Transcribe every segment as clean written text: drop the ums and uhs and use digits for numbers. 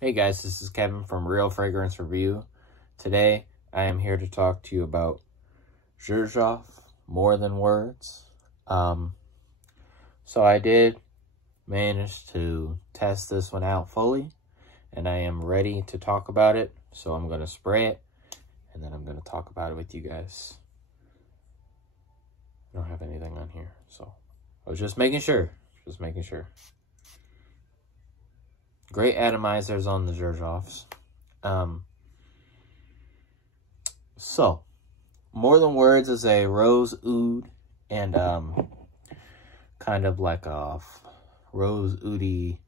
Hey guys, this is Kevin from Real Fragrance Review. Today, I am here to talk to you about Xerjoff, More Than Words. So I did manage to test this one out fully, and I am ready to talk about it. So I'm going to spray it, and then I'm going to talk about it with you guys. I don't have anything on here, so I was just making sure. Great atomizers on the Xerjoffs. So, More Than Words is a rose oud, and kind of like a rose oudy.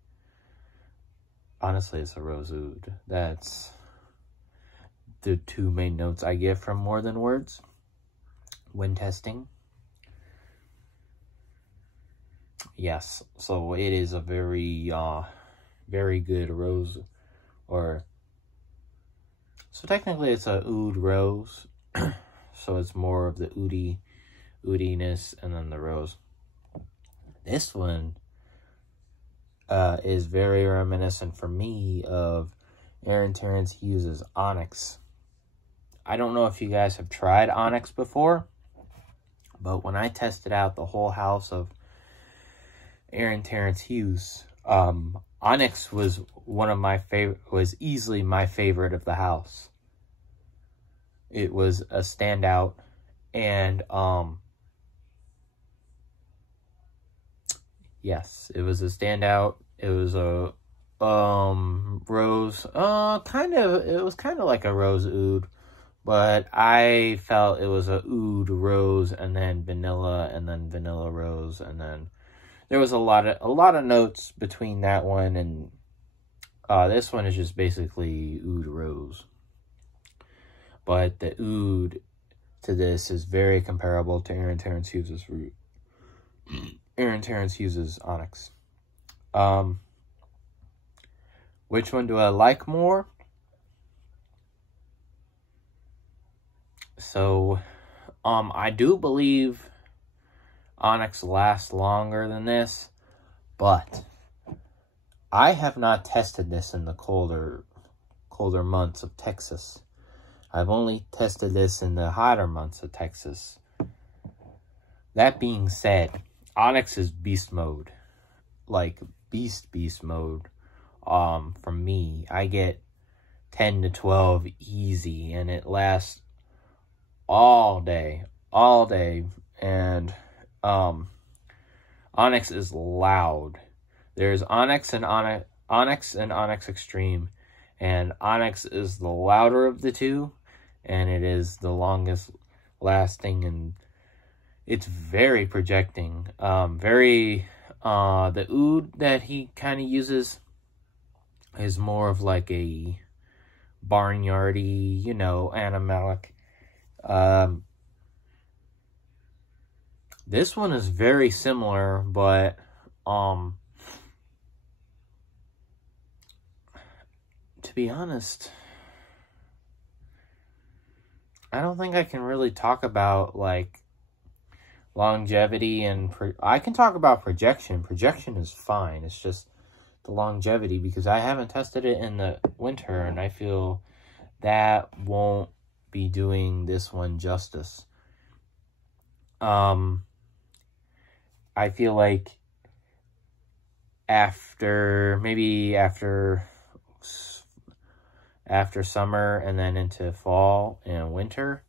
Honestly, it's a rose oud. That's the two main notes I get from More Than Words when testing. Yes, so it is a very good rose, so technically it's a oud rose, so it's more of the oudiness, and then the rose. This one is very reminiscent for me of Aaron Terrence Hughes' Onyx. I don't know if you guys have tried Onyx before, but when I tested out the whole house of Aaron Terrence Hughes, Onyx was was easily my favorite of the house. It was a standout, and yes, it was a standout. It was a rose, it was kind of like a rose oud, but I felt it was a oud rose, and then vanilla rose, and then there was a lot of notes between that one and this one is just basically oud rose. But the oud to this is very comparable to Aaron Terrence Hughes' Onyx. Which one do I like more? So, I do believe Onyx lasts longer than this, but I have not tested this in the colder months of Texas. I've only tested this in the hotter months of Texas. That being said, Onyx is beast mode. Like beast mode. From me, I get 10 to 12 easy, and it lasts all day, and Onyx is loud. There's Onyx and Onyx Extreme, and Onyx is the louder of the two, and it is the longest lasting, and it's very projecting. The oud that he kind of uses is more of like a barnyardy, animalic. This one is very similar, but to be honest, I don't think I can really talk about like longevity, and I can talk about projection. Projection is fine. It's just the longevity, because I haven't tested it in the winter, and I feel that won't be doing this one justice. I feel like after summer and then into fall and winter,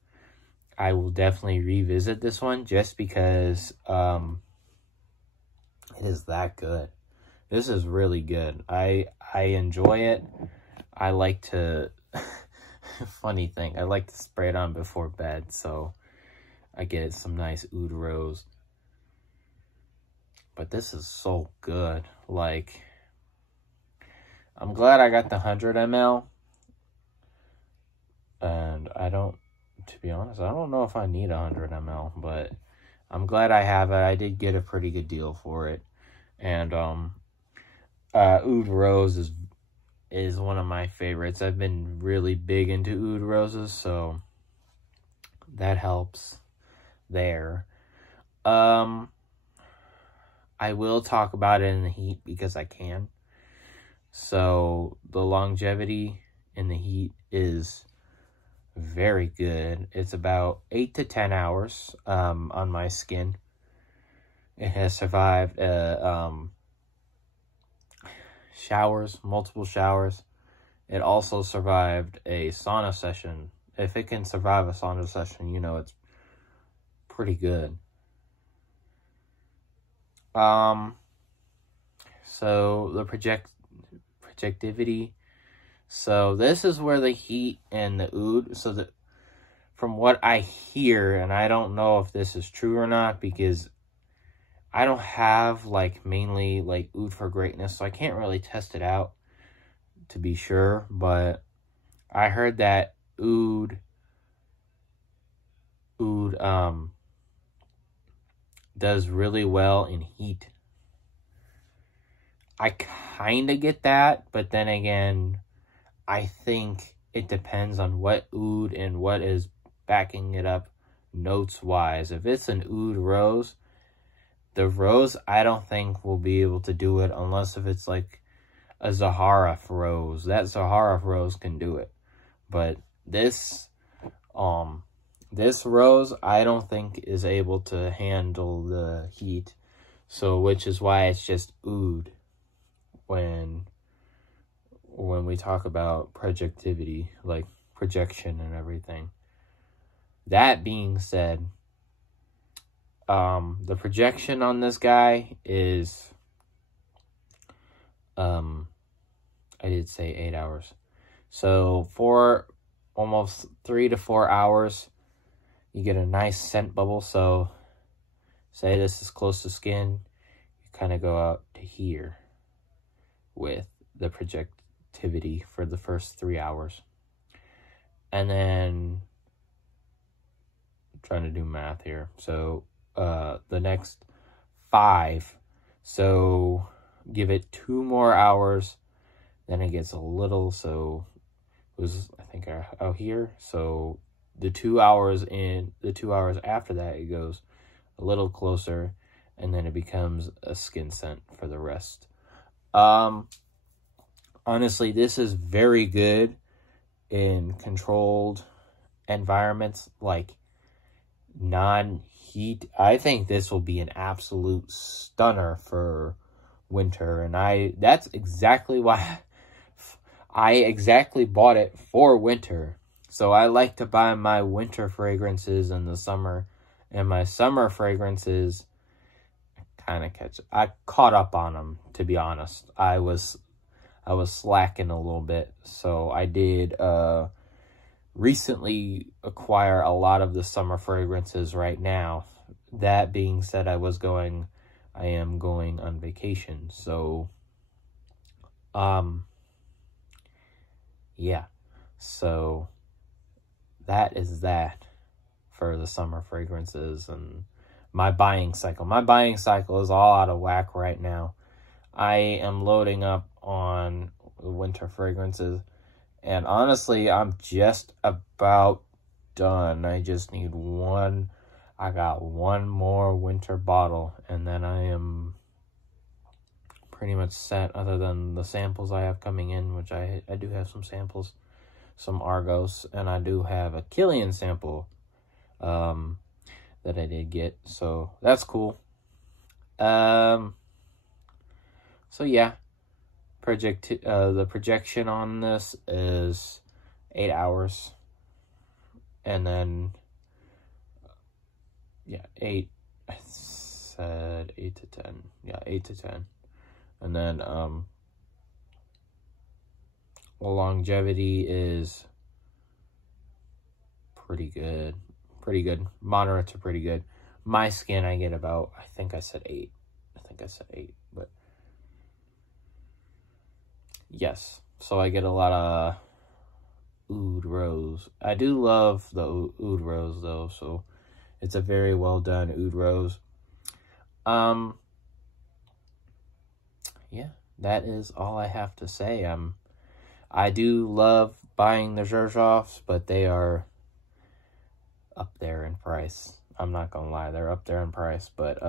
I will definitely revisit this one, just because it is that good. This is really good. I enjoy it. I like to funny thing, I like to spray it on before bed, so I get some nice oud rose. But this is so good. Like, I'm glad I got the 100 ml. And to be honest, I don't know if I need 100 ml, but I'm glad I have it. I did get a pretty good deal for it. And oud rose is one of my favorites. I've been really big into oud roses, so that helps there. I will talk about it in the heat because I can. So the longevity in the heat is very good. It's about 8 to 10 hours on my skin. It has survived showers, multiple showers. It also survived a sauna session. If it can survive a sauna session, you know it's pretty good. So the projectivity. So this is where the heat and the oud. So that from what I hear, and I don't know if this is true or not because I don't have like mainly like oud for greatness, so I can't really test it out to be sure. But I heard that oud does really well in heat. I kind of get that, but then again, I think it depends on what oud and what is backing it up notes-wise. If it's an oud rose, the rose I don't think will be able to do it unless if it's like a Xerjoff rose. That Xerjoff rose can do it. But this rose I don't think is able to handle the heat. So which is why it's just oud when we talk about projectivity, like projection and everything. That being said, the projection on this guy is, I did say 8 hours. So for almost 3 to 4 hours, you get a nice scent bubble. So say this is close to skin, you kind of go out to here with the projectivity for the first 3 hours. And then, I'm trying to do math here. So the next 5. So give it 2 more hours. Then it gets a little, so it was, I think, out here. So the 2 hours after that, it goes a little closer, and then it becomes a skin scent for the rest. Honestly, this is very good in controlled environments, like non-heat. I think this will be an absolute stunner for winter, and that's exactly why I exactly bought it for winter. So I like to buy my winter fragrances in the summer, and my summer fragrances I caught up on them, to be honest. I was slacking a little bit, so I did recently acquire a lot of the summer fragrances right now. That being said, I am going on vacation, so yeah, so that is that for the summer fragrances and my buying cycle. My buying cycle is all out of whack right now. I am loading up on winter fragrances, and honestly, I'm just about done. I just need one. I got one more winter bottle, and then I am pretty much set, other than the samples I have coming in, which I do have some samples, some Argos, and I do have a Killian sample that I did get, so that's cool. So yeah, the projection on this is 8 hours, and then yeah, 8. I said 8 to 10. Yeah, 8 to 10, and then the longevity is pretty good. Moderate to pretty good. My skin, I get about, I think I said 8, but yes. So I get a lot of oud rose. I do love the oud rose though, so it's a very well done oud rose. Yeah, that is all I have to say. I do love buying the Xerjoffs, but they are up there in price. I'm not gonna lie, they're up there in price, but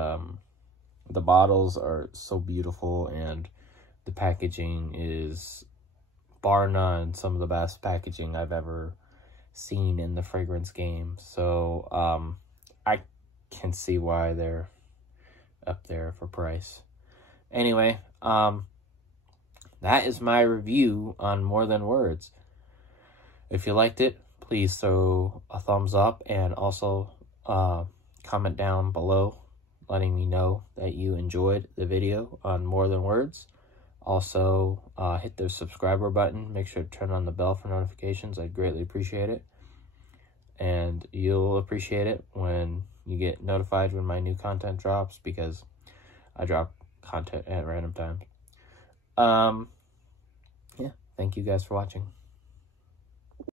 the bottles are so beautiful, and the packaging is, bar none, some of the best packaging I've ever seen in the fragrance game. So I can see why they're up there for price. Anyway, that is my review on More Than Words. If you liked it, please throw a thumbs up, and also comment down below letting me know that you enjoyed the video on More Than Words. Also, hit the subscriber button. Make sure to turn on the bell for notifications. I'd greatly appreciate it. And you'll appreciate it when you get notified when my new content drops, because I drop content at random times. Yeah, thank you guys for watching.